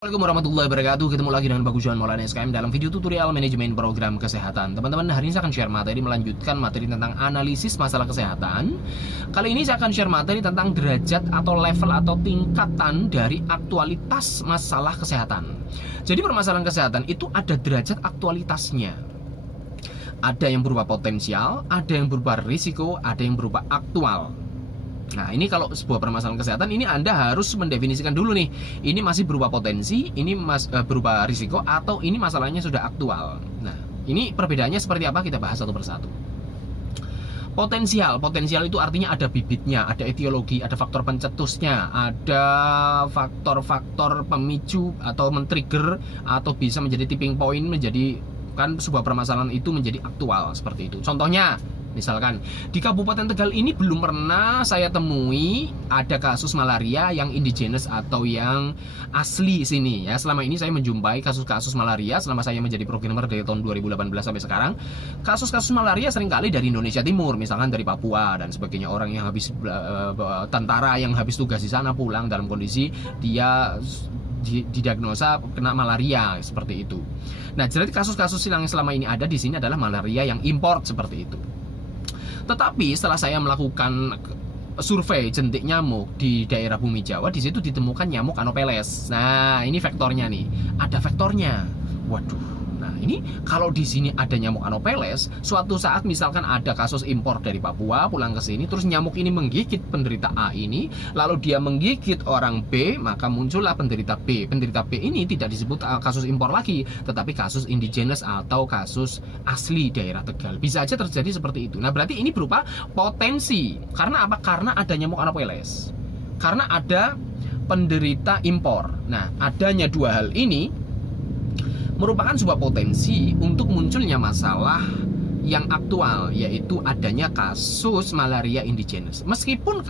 Assalamualaikum warahmatullahi wabarakatuh. Ketemu lagi dengan Bagus Johan Maulana SKM dalam video tutorial manajemen program kesehatan. Teman-teman, hari ini saya akan share materi melanjutkan materi tentang analisis masalah kesehatan. Kali ini saya akan share materi tentang derajat atau level atau tingkatan dari aktualitas masalah kesehatan. Jadi permasalahan kesehatan itu ada derajat aktualitasnya. Ada yang berupa potensial, ada yang berupa risiko, ada yang berupa aktual. Nah, ini kalau sebuah permasalahan kesehatan, ini Anda harus mendefinisikan dulu nih. Ini masih berupa potensi, ini berupa risiko, atau ini masalahnya sudah aktual. Nah, ini perbedaannya seperti apa? Kita bahas satu persatu. Potensial itu artinya ada bibitnya, ada etiologi, ada faktor pencetusnya, ada faktor-faktor pemicu atau men-trigger, atau bisa menjadi tipping point, menjadi kan sebuah permasalahan itu menjadi aktual seperti itu. Contohnya, misalkan di Kabupaten Tegal ini belum pernah saya temui ada kasus malaria yang indigenous atau yang asli sini ya. Selama ini saya menjumpai kasus-kasus malaria selama saya menjadi programmer dari tahun 2018 sampai sekarang. Kasus-kasus malaria seringkali dari Indonesia Timur, misalkan dari Papua dan sebagainya. Orang yang habis tentara yang habis tugas di sana pulang dalam kondisi dia didiagnosa kena malaria seperti itu. Nah, jadi kasus-kasus yang selama ini ada di sini adalah malaria yang import seperti itu. Tetapi setelah saya melakukan survei jentik nyamuk di daerah Bumi Jawa, di situ ditemukan nyamuk Anopheles. Nah, ini vektornya nih. Ada vektornya. Waduh. Nah, ini kalau di sini ada nyamuk Anopheles, suatu saat misalkan ada kasus impor dari Papua pulang ke sini, terus nyamuk ini menggigit penderita A ini, lalu dia menggigit orang B, maka muncullah penderita B. Penderita B ini tidak disebut kasus impor lagi, tetapi kasus indigenous atau kasus asli daerah Tegal. Bisa aja terjadi seperti itu. Nah, berarti ini berupa potensi. Karena apa? Karena ada nyamuk Anopheles. Karena ada penderita impor. Nah, adanya dua hal ini merupakan sebuah potensi untuk munculnya masalah yang aktual, yaitu adanya kasus malaria indigenous. Meskipun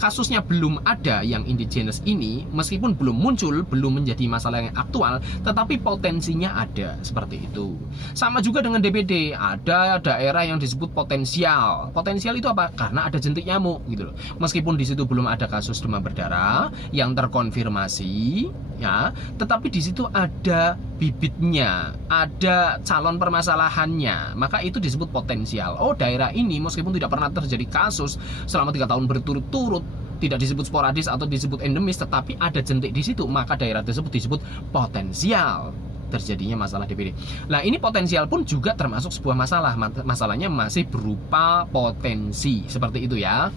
kasusnya belum ada yang indigenous ini, meskipun belum muncul, belum menjadi masalah yang aktual, tetapi potensinya ada, seperti itu. Sama juga dengan DBD, ada daerah yang disebut potensial. Potensial itu apa? Karena ada jentik nyamuk gitu loh. Meskipun di situ belum ada kasus demam berdarah yang terkonfirmasi, ya, tetapi di situ ada bibitnya, ada calon permasalahannya, maka itu disebut potensial. Oh, daerah ini meskipun tidak pernah terjadi kasus selama 3 tahun berturut-turut, tidak disebut sporadis atau disebut endemis, tetapi ada jentik di situ, maka daerah tersebut disebut potensial terjadinya masalah DBD. Nah, ini potensial pun juga termasuk sebuah masalah. Masalahnya masih berupa potensi, seperti itu ya.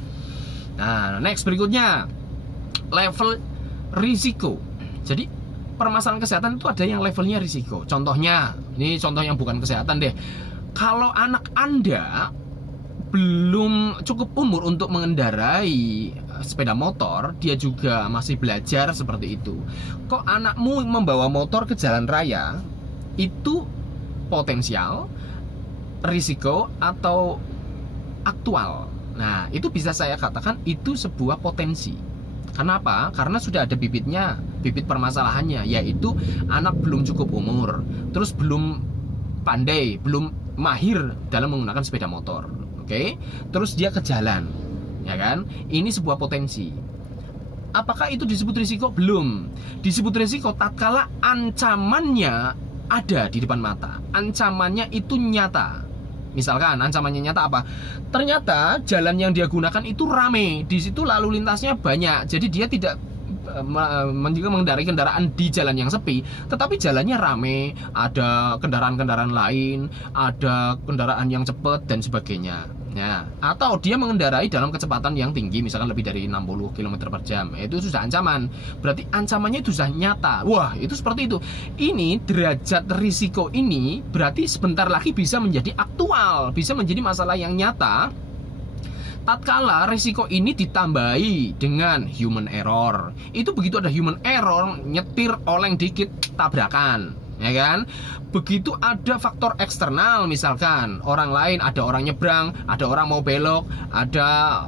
Nah, next berikutnya, level risiko. Jadi permasalahan kesehatan itu ada yang levelnya risiko. Contohnya, ini contoh yang bukan kesehatan deh. Kalau anak Anda belum cukup umur untuk mengendarai sepeda motor, dia juga masih belajar seperti itu. Kok anakmu membawa motor ke jalan raya, itu potensial, risiko, atau aktual. Nah, itu bisa saya katakan itu sebuah potensi. Kenapa? Karena sudah ada bibitnya, bibit permasalahannya, yaitu anak belum cukup umur, terus belum pandai, belum mahir dalam menggunakan sepeda motor. Oke? Terus dia ke jalan, ya kan? Ini sebuah potensi. Apakah itu disebut risiko? Belum. Disebut risiko tatkala ancamannya ada di depan mata. Ancamannya itu nyata. Misalkan ancamannya nyata apa? Ternyata jalan yang dia gunakan itu rame, di situ lalu lintasnya banyak. Jadi dia tidak mengendarai kendaraan di jalan yang sepi, tetapi jalannya rame, ada kendaraan-kendaraan lain, ada kendaraan yang cepat dan sebagainya. Ya, atau dia mengendarai dalam kecepatan yang tinggi, misalkan lebih dari 60 km per jam. Itu sudah ancaman. Berarti ancamannya itu sudah nyata. Wah, itu seperti itu. Ini derajat risiko ini berarti sebentar lagi bisa menjadi aktual, bisa menjadi masalah yang nyata. Tatkala risiko ini ditambahi dengan human error. Itu begitu ada human error, nyetir oleng dikit tabrakan, ya kan? Begitu ada faktor eksternal, misalkan orang lain, ada orang nyebrang, ada orang mau belok, ada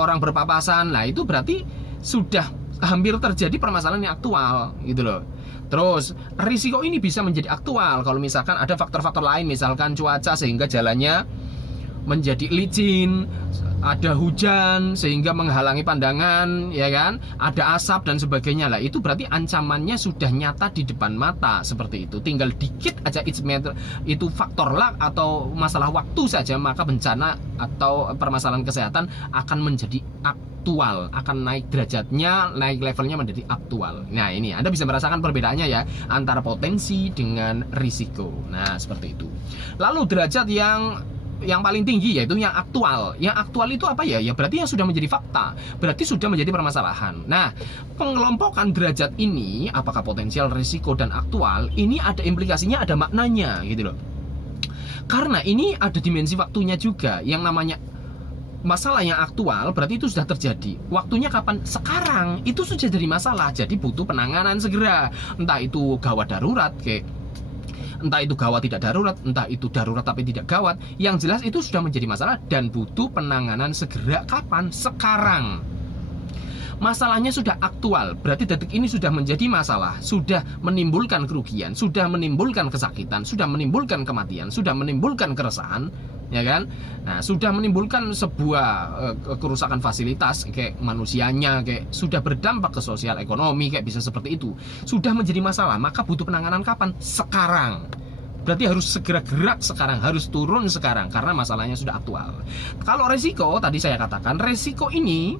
orang berpapasan. Nah, itu berarti sudah hampir terjadi permasalahan yang aktual gitu loh. Terus risiko ini bisa menjadi aktual kalau misalkan ada faktor-faktor lain, misalkan cuaca sehingga jalannya menjadi licin, ada hujan sehingga menghalangi pandangan, ya kan? Ada asap dan sebagainya lah. Itu berarti ancamannya sudah nyata di depan mata seperti itu. Tinggal dikit aja itu faktor luck atau masalah waktu saja, maka bencana atau permasalahan kesehatan akan menjadi aktual, akan naik derajatnya, naik levelnya menjadi aktual. Nah, ini Anda bisa merasakan perbedaannya ya antara potensi dengan risiko. Nah, seperti itu. Lalu derajat yang paling tinggi yaitu yang aktual. Yang aktual itu apa ya? Ya berarti yang sudah menjadi fakta, berarti sudah menjadi permasalahan. Nah, pengelompokan derajat ini, apakah potensial, risiko, dan aktual, ini ada implikasinya, ada maknanya gitu loh. Karena ini ada dimensi waktunya juga. Yang namanya masalah yang aktual berarti itu sudah terjadi. Waktunya kapan? Sekarang. Itu sudah jadi masalah, jadi butuh penanganan segera. Entah itu gawat darurat entah itu gawat tidak darurat, entah itu darurat tapi tidak gawat. Yang jelas itu sudah menjadi masalah dan butuh penanganan segera. Kapan? Sekarang. Masalahnya sudah aktual, berarti detik ini sudah menjadi masalah, sudah menimbulkan kerugian, sudah menimbulkan kesakitan, sudah menimbulkan kematian, sudah menimbulkan keresahan, ya kan? Nah, sudah menimbulkan sebuah kerusakan fasilitas kayak manusianya, kayak sudah berdampak ke sosial ekonomi, kayak bisa seperti itu. Sudah menjadi masalah, maka butuh penanganan kapan? Sekarang. Berarti harus segera gerak sekarang, harus turun sekarang karena masalahnya sudah aktual. Kalau resiko, tadi saya katakan, resiko ini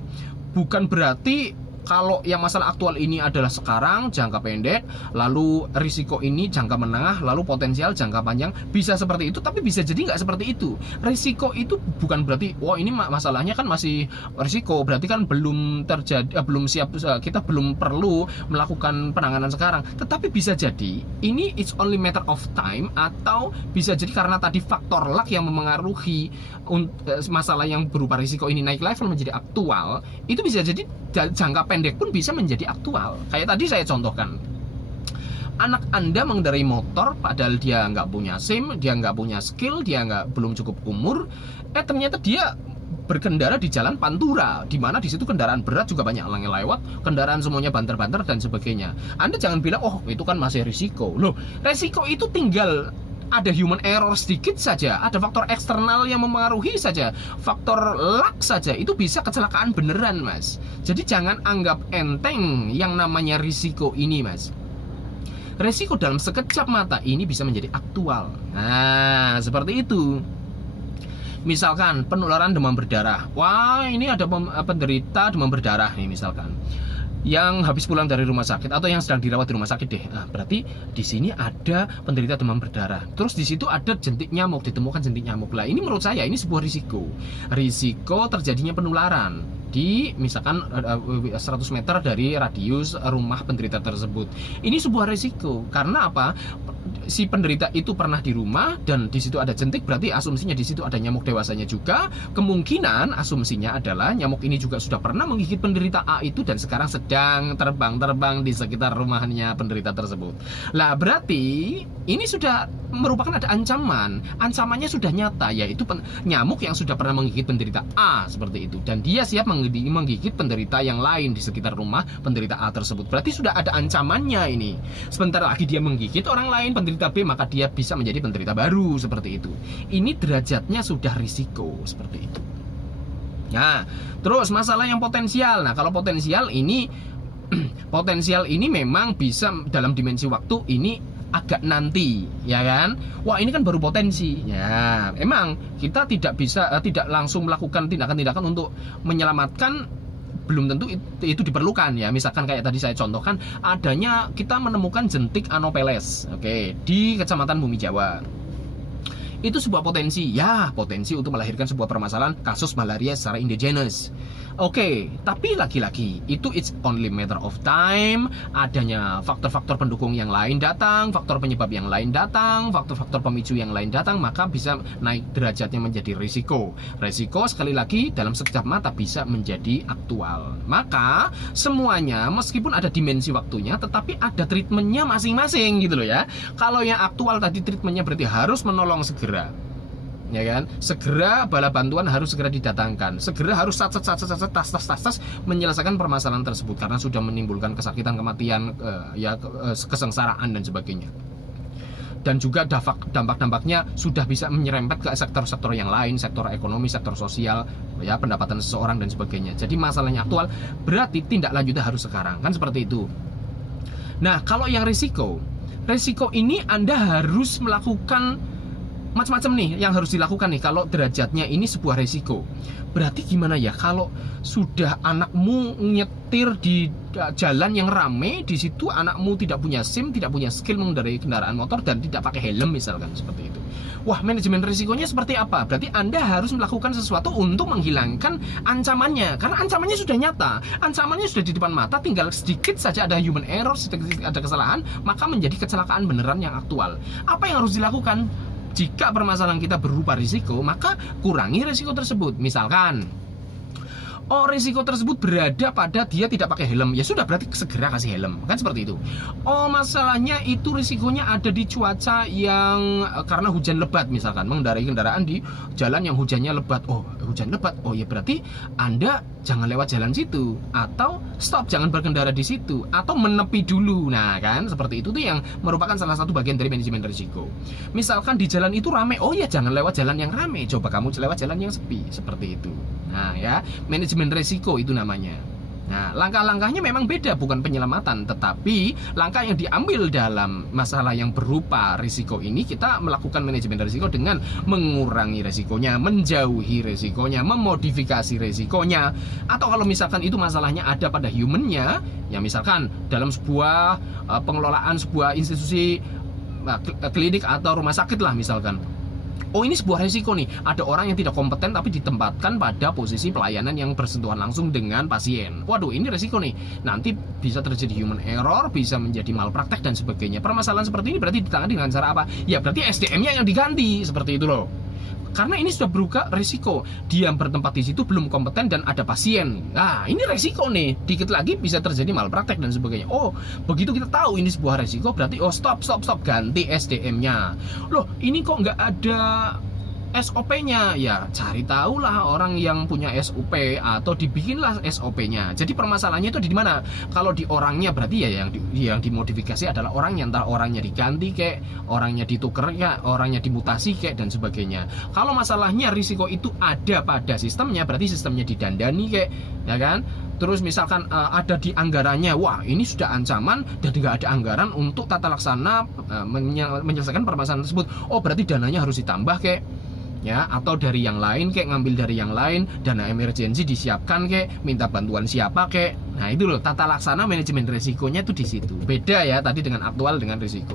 bukan berarti kalau yang masalah aktual ini adalah sekarang, jangka pendek, lalu risiko ini jangka menengah, lalu potensial jangka panjang. Bisa seperti itu, tapi bisa jadi nggak seperti itu. Risiko itu bukan berarti, wah ini masalahnya kan masih risiko, berarti kan belum terjadi, belum siap, kita belum perlu melakukan penanganan sekarang. Tetapi bisa jadi ini it's only matter of time, atau bisa jadi karena tadi faktor luck yang memengaruhi masalah yang berupa risiko ini naik level menjadi aktual. Itu bisa jadi jangka pendek pun bisa menjadi aktual. Kayak tadi saya contohkan, anak Anda mengendarai motor padahal dia nggak punya SIM, dia nggak punya skill, dia belum cukup umur, ternyata dia berkendara di jalan Pantura, di mana di situ kendaraan berat juga banyak yang lewat, kendaraan semuanya banter-banter dan sebagainya. Anda jangan bilang, oh itu kan masih risiko. Loh, risiko itu tinggal ada human error sedikit saja, ada faktor eksternal yang memengaruhi saja, faktor luck saja, itu bisa kecelakaan beneran, Mas. Jadi jangan anggap enteng yang namanya risiko ini, Mas. Risiko dalam sekejap mata ini bisa menjadi aktual. Nah, seperti itu. Misalkan penularan demam berdarah. Wah, ini ada penderita demam berdarah nih misalkan, yang habis pulang dari rumah sakit atau yang sedang dirawat di rumah sakit deh. Nah, berarti di sini ada penderita demam berdarah. Terus di situ ada jentik nyamuk, ditemukan jentik nyamuk. Lah, ini menurut saya ini sebuah risiko. Risiko terjadinya penularan di misalkan 100 meter dari radius rumah penderita tersebut. Ini sebuah risiko karena apa? Si penderita itu pernah di rumah dan di situ ada jentik, berarti asumsinya di situ ada nyamuk dewasanya juga. Kemungkinan asumsinya adalah nyamuk ini juga sudah pernah menggigit penderita A itu dan sekarang sedang terbang-terbang di sekitar rumahnya penderita tersebut. Lah, berarti ini sudah merupakan ada ancaman. Ancamannya sudah nyata, yaitu nyamuk yang sudah pernah menggigit penderita A seperti itu, dan dia siap menggigit penderita yang lain di sekitar rumah penderita A tersebut. Berarti sudah ada ancamannya ini. Sebentar lagi dia menggigit orang lain penderita B, maka dia bisa menjadi penderita baru seperti itu. Ini derajatnya sudah risiko seperti itu. Nah, terus masalah yang potensial. Nah, kalau potensial ini potensial ini memang bisa dalam dimensi waktu ini agak nanti, ya kan? Wah, ini kan baru potensi. Ya, emang kita tidak bisa tidak langsung melakukan tindakan-tindakan untuk menyelamatkan, belum tentu itu diperlukan ya. Misalkan kayak tadi saya contohkan, adanya kita menemukan jentik Anopheles, oke, di Kecamatan Bumi Jawa. Itu sebuah potensi, ya, potensi untuk melahirkan sebuah permasalahan kasus malaria secara endogenous. Oke, tapi lagi-lagi itu it's only matter of time. Adanya faktor-faktor pendukung yang lain datang, faktor penyebab yang lain datang, faktor-faktor pemicu yang lain datang, maka bisa naik derajatnya menjadi risiko. Risiko sekali lagi dalam sekejap mata bisa menjadi aktual. Maka semuanya meskipun ada dimensi waktunya, tetapi ada treatmentnya masing-masing gitu loh ya. Kalau yang aktual tadi treatmentnya berarti harus menolong segera, ya kan? Segera bala bantuan harus segera didatangkan, segera harus tas menyelesaikan permasalahan tersebut karena sudah menimbulkan kesakitan, kematian, kesengsaraan dan sebagainya. dan juga dampak-dampaknya sudah bisa menyerempet ke sektor-sektor yang lain, sektor ekonomi, sektor sosial, ya, pendapatan seseorang dan sebagainya. Jadi masalahnya aktual, berarti tindak lanjutnya harus sekarang, kan seperti itu. Nah, kalau yang risiko ini Anda harus melakukan macam-macam nih yang harus dilakukan nih kalau derajatnya ini sebuah risiko. Berarti gimana ya kalau sudah anakmu nyetir di jalan yang rame, di situ anakmu tidak punya SIM, tidak punya skill mengendarai kendaraan motor dan tidak pakai helm misalkan, seperti itu. Wah, manajemen risikonya seperti apa? Berarti Anda harus melakukan sesuatu untuk menghilangkan ancamannya, karena ancamannya sudah nyata, ancamannya sudah di depan mata, tinggal sedikit saja ada human error, sedikit ada kesalahan, maka menjadi kecelakaan beneran yang aktual. Apa yang harus dilakukan? Jika permasalahan kita berupa risiko, maka kurangi risiko tersebut. Misalkan, risiko tersebut berada pada dia tidak pakai helm, ya sudah, berarti segera kasih helm, kan seperti itu. Masalahnya itu risikonya ada di cuaca yang karena hujan lebat, misalkan mengendarai kendaraan di jalan yang hujannya lebat. Hujan lebat, ya berarti Anda jangan lewat jalan situ, atau stop, jangan berkendara di situ, atau menepi dulu. Nah, kan seperti itu tuh yang merupakan salah satu bagian dari manajemen risiko. Misalkan di jalan itu rame, ya jangan lewat jalan yang rame, coba kamu lewat jalan yang sepi, seperti itu. Nah, ya, manajemen risiko itu namanya. Nah, langkah-langkahnya memang beda, bukan penyelamatan, tetapi langkah yang diambil dalam masalah yang berupa risiko ini, kita melakukan manajemen risiko dengan mengurangi risikonya, menjauhi risikonya, memodifikasi risikonya. Atau kalau misalkan itu masalahnya ada pada humannya, ya misalkan dalam sebuah pengelolaan sebuah institusi klinik atau rumah sakit lah misalkan. Ini sebuah risiko nih, ada orang yang tidak kompeten tapi ditempatkan pada posisi pelayanan yang bersentuhan langsung dengan pasien. Waduh, ini risiko nih, nanti bisa terjadi human error, bisa menjadi malpraktek dan sebagainya. Permasalahan seperti ini berarti ditangani dengan cara apa? Ya berarti SDM-nya yang diganti, seperti itu loh. Karena ini sudah berupa risiko, dia bertempat di situ belum kompeten dan ada pasien. Nah, ini risiko nih, dikit lagi bisa terjadi malpraktek dan sebagainya. Begitu kita tahu ini sebuah risiko, berarti stop, ganti SDM-nya. Loh, ini kok nggak ada SOP-nya? Ya cari tahulah orang yang punya SOP atau dibikinlah SOP-nya. Jadi permasalahannya itu di mana? Kalau di orangnya berarti ya yang dimodifikasi adalah orangnya, entah orangnya diganti kayak, orangnya ditukar ya, orangnya dimutasi kayak dan sebagainya. Kalau masalahnya risiko itu ada pada sistemnya, berarti sistemnya didandani kayak, ya kan? Terus misalkan ada di anggarannya, wah ini sudah ancaman dan tidak ada anggaran untuk tata laksana menyelesaikan permasalahan tersebut. Berarti dananya harus ditambah kayak, ya, atau dari yang lain kayak, ngambil dari yang lain, dana emergensi disiapkan kayak, minta bantuan siapa kayak. Nah, itu loh tata laksana manajemen risikonya tuh di situ. Beda ya tadi dengan aktual dengan risiko.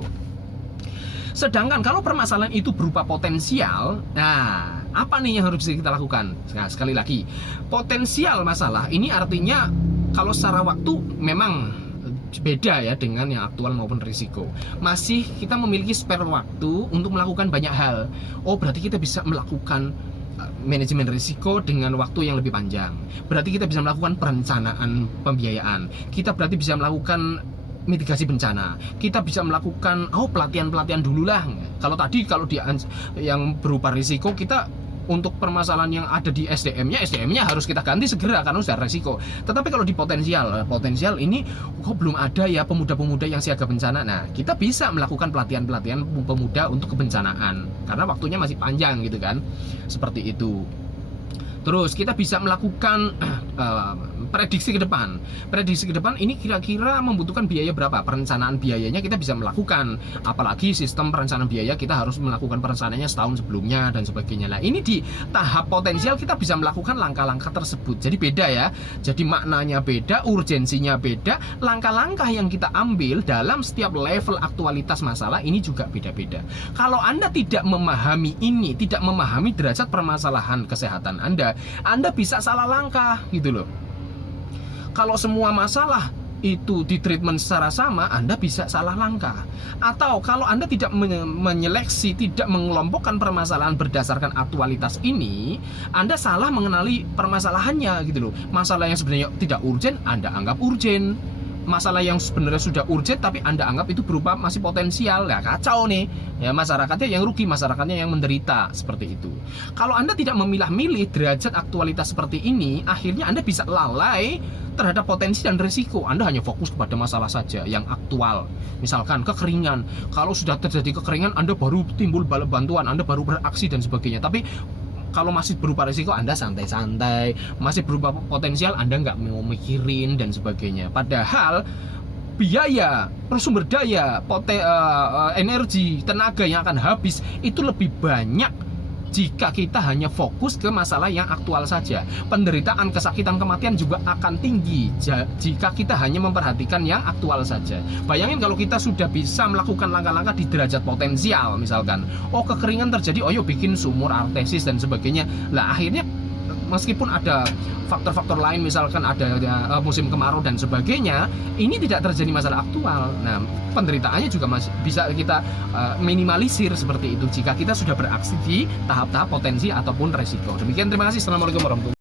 Sedangkan kalau permasalahan itu berupa potensial, nah apa nih yang harus kita lakukan? Nah, sekali lagi, potensial masalah ini artinya kalau secara waktu memang beda ya dengan yang aktual maupun risiko. Masih kita memiliki spare waktu untuk melakukan banyak hal. Berarti kita bisa melakukan manajemen risiko dengan waktu yang lebih panjang. Berarti kita bisa melakukan perencanaan pembiayaan. Kita berarti bisa melakukan mitigasi bencana. Kita bisa melakukan pelatihan-pelatihan dulu lah. Kalau dia yang berupa risiko, kita untuk permasalahan yang ada di SDM-nya harus kita ganti segera karena sudah resiko. Tetapi kalau di potensial ini kok belum ada ya pemuda-pemuda yang siaga bencana. Nah, kita bisa melakukan pelatihan-pelatihan pemuda untuk kebencanaan karena waktunya masih panjang gitu kan. Seperti itu. Terus kita bisa melakukan prediksi ke depan. Prediksi ke depan ini kira-kira membutuhkan biaya berapa? Perencanaan biayanya kita bisa melakukan. Apalagi sistem perencanaan biaya kita harus melakukan perencanaannya setahun sebelumnya dan sebagainya. Nah, ini di tahap potensial kita bisa melakukan langkah-langkah tersebut. Jadi beda ya. Jadi maknanya beda, urgensinya beda, langkah-langkah yang kita ambil dalam setiap level aktualitas masalah ini juga beda-beda. Kalau Anda tidak memahami ini, tidak memahami derajat permasalahan kesehatan Anda bisa salah langkah gitu loh. Kalau semua masalah itu di treatment secara sama, Anda bisa salah langkah. Atau kalau Anda tidak menyeleksi, tidak mengelompokkan permasalahan berdasarkan aktualitas ini, Anda salah mengenali permasalahannya gitu loh. Masalah yang sebenarnya tidak urgen, Anda anggap urgen. masalah yang sebenarnya sudah urgent tapi Anda anggap itu berupa masih potensial, ya kacau nih. Ya masyarakatnya yang rugi, masyarakatnya yang menderita, seperti itu. Kalau Anda tidak memilah-milih derajat aktualitas seperti ini, akhirnya Anda bisa lalai terhadap potensi dan risiko. Anda hanya fokus kepada masalah saja yang aktual. Misalkan kekeringan, kalau sudah terjadi kekeringan Anda baru timbul bantuan, Anda baru beraksi dan sebagainya. Tapi kalau masih berupa risiko Anda santai-santai, masih berupa potensial Anda nggak mau mikirin dan sebagainya. Padahal biaya, sumber daya, energi, tenaga yang akan habis itu lebih banyak jika kita hanya fokus ke masalah yang aktual saja. Penderitaan, kesakitan, kematian juga akan tinggi jika kita hanya memperhatikan yang aktual saja. Bayangin kalau kita sudah bisa melakukan langkah-langkah di derajat potensial, misalkan, oh kekeringan terjadi, oh yuk bikin sumur artesis dan sebagainya. Lah akhirnya meskipun ada faktor-faktor lain, misalkan ada musim kemarau dan sebagainya, ini tidak terjadi masalah aktual. Nah, penderitaannya juga masih bisa kita minimalisir seperti itu jika kita sudah beraksi di tahap-tahap potensi ataupun resiko. Demikian, terima kasih. Assalamualaikum warahmatullahi wabarakatuh.